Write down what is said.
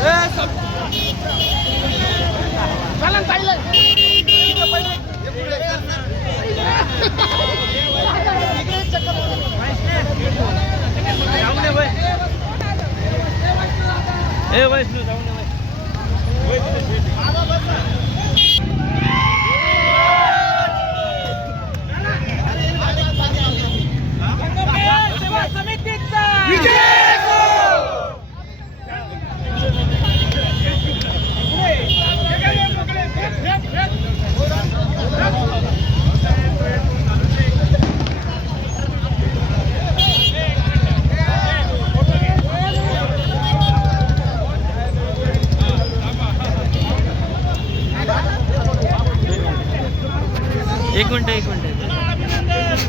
Hey, stop. એ વૈષ્ણવ જાવ ને ભાઈ? एक मिनिट एक मिनिट.